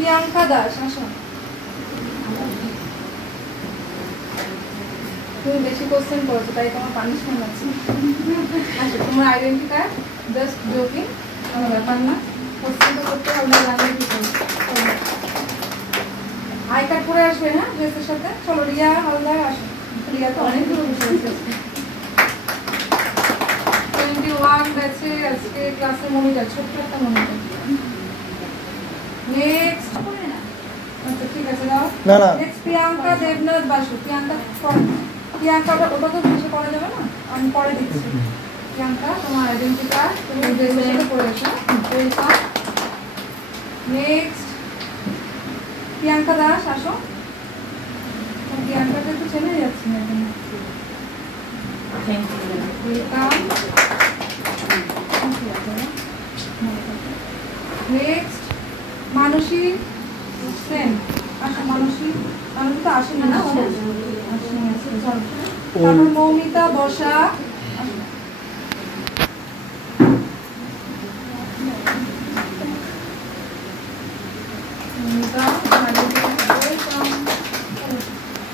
প্রিয়াঙ্কা দাস আসো। তুমি বেশি কোশ্চেন করেছো তাই তোমার পানিশমেন্ট আছে। আচ্ছা তোমার আইডেন্টি কার্ড জাস্ট জোকিং, কোনো ব্যাপার না, কোশ্চেন তো করতে হবে, জানলে কি করবে। আই কার্ড পরে আসবে হ্যাঁ ড্রেসের সাথে। চলো রিয়া হালদার আসো। রিয়া তো অনেকগুলো বিষয় আছে। 21 ব্যাচে আজকে ক্লাসে মনিটর, ছোট্ট একটা মনিটর। নেক্সট আচ্ছা ঠিক আছে দাও। না না নেক্সট প্রিয়াঙ্কা দেবনাথ বাসু। প্রিয়াঙ্কাটা ওটা তো কিছু করা যাবে না, আমি পরে দিচ্ছি। প্রিয়াঙ্কা তোমার আইডেন্টি কার্ড তুমি ড্রেসের সাথে পরে এসো। ওয়েলকাম। নেক্সট প্রিয়াঙ্কা দাস আসো। প্রিয়াঙ্কাকে তো চেনে যাচ্ছি না এখন। ওয়েলকাম। নেক্সট মানসী সেন আসো। মানসী তো আসেনি না, তারপর মৌমিতা বসা।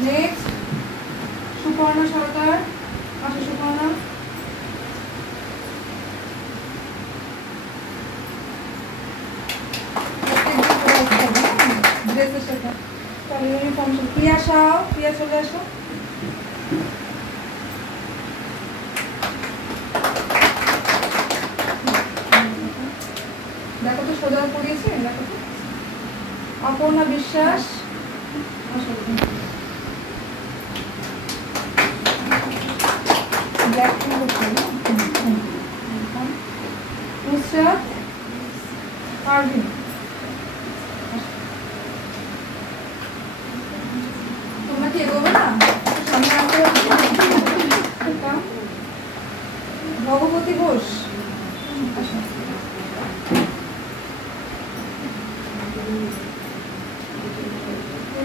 নেক্সট সুপর্ণা সরকার আসো। সুপর্ণা। ড্রেসের সাথে তাহলে ইউনিফর্ম। প্রিয়া সাও, প্রিয়া চলে আসো। দেখো তো সোজা পড়িয়েছি, দেখো তো। অপর্ণা বিশ্বাস আসো। নুসরাত পারভিন। তোমরা কি এগোবে না? সামনে আসতে ভগবতী ঘোষ আসো।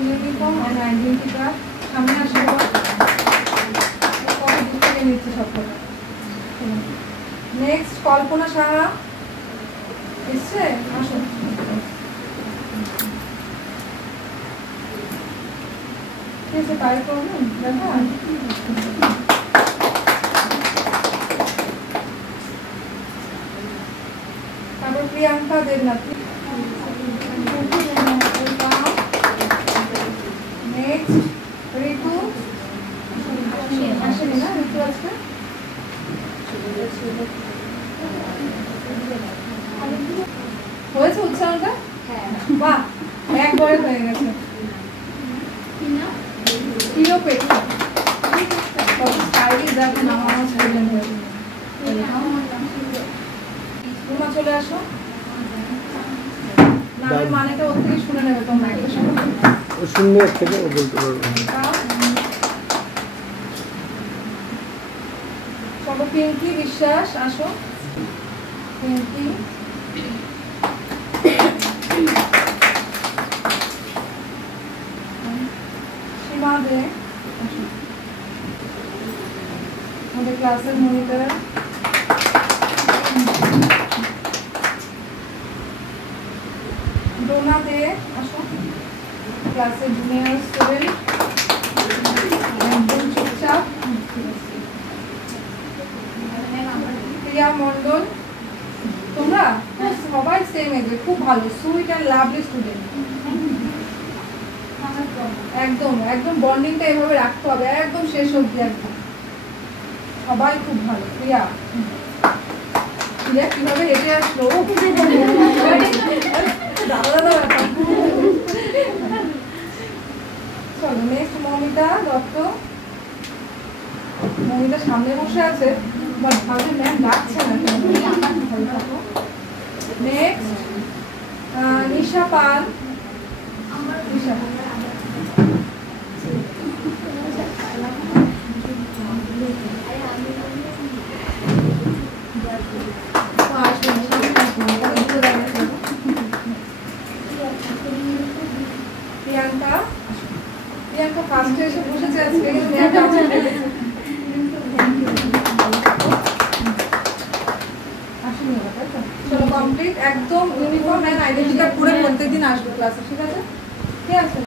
ইউনিফর্ম অ্যান্ড আইডেন্টি কার্ড সামনে আসো। দূর থেকে নিচ্ছে সবকটা। নেক্সট কল্পনা সাহা এসছে আসো। ঠিক আছে পায়ের প্রবলেম দেখো। তারপর প্রিয়াঙ্কা দেবনাথ। নেক্সট ঋতু আসেনি না, ঋতু আজকে। হয়েছে উচ্চারণটা? বাহ একবারে হয়ে গেছে। চলে আসো। নামের মানেটা ওর থেকে শুনে নেবে তোমরা। শুনলে থেকে বলতে পারবো। চলো পিঙ্কি বিশ্বাস আসো। পিঙ্কি। সীমা দে আমাদের ক্লাসের মনিটর। ডোনা দে আসো। ক্লাসের জুনিয়র স্টুডেন্ট, একদম চুপচাপ। প্রিয়া মন্ডল। তোমরা সবাই সেম এজে, খুব ভালো, সুইট অ্যান্ড লাভলি স্টুডেন্ট। একদম একদম বন্ডিংটা এভাবে রাখতে হবে একদম শেষ অবধি। একদম সবাই খুব ভালো। প্রিয়া প্রিয়া কিভাবে হেঁটে আসলো, দাদা দাদা ব্যাপার। চলো নেক্সট মৌমিতা দত্ত। মৌমিতা সামনে বসে আছে, বাট ভাবছি ম্যাম ডাকছে না। নেক্সট নিশা পাল। নিশা প্রিয়াঙ্কা। প্রিয়াঙ্কা ফার্স্টে এসে বসেছে আজকে। আসুন চলো কমপ্লিট একদম ইউনিফর্ম এন্ড আইডেন্টি কার্ড পরে প্রত্যেকদিন আসবে ক্লাসে, ঠিক আছে? ঠিক আছে।